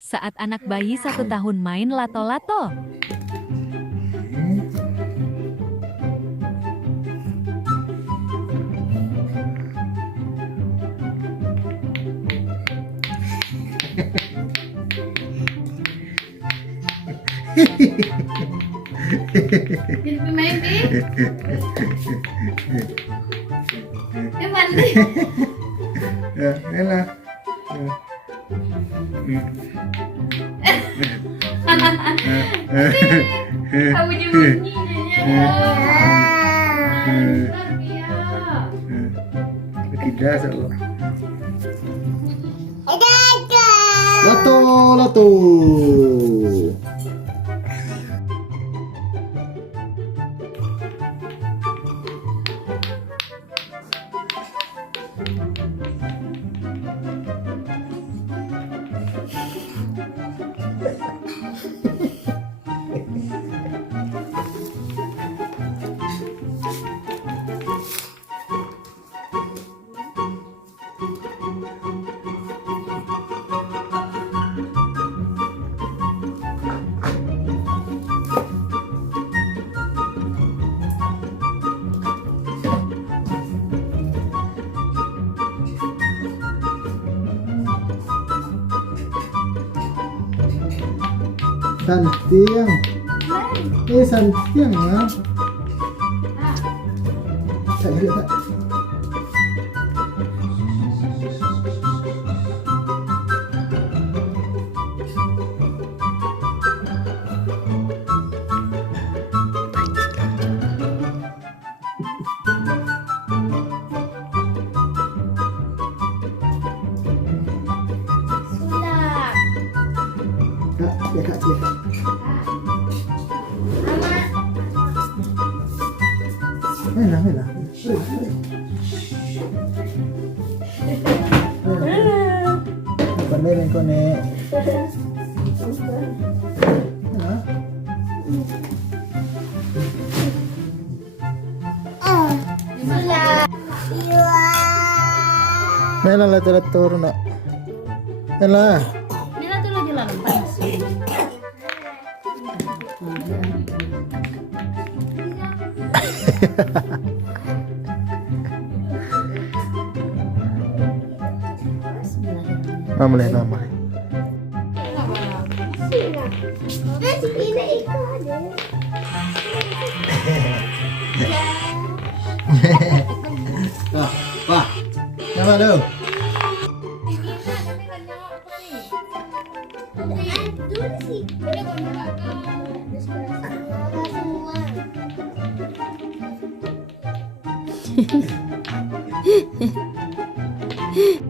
Saat anak bayi 1 tahun main Lato Lato. Kita main di. Dia mandi. Ya, enak. Kamu bunyi Tidak, Allah. Lato, lato. Santiang. Santiang ya. Tak ada tak. Kak, ya kak, ya. Enak, enak. Pandai kau nek. Mana lah cara turun nak? Mana? Mila tuh lagi lalu panas. Namanya nama. Pak, nama lu? Hehehe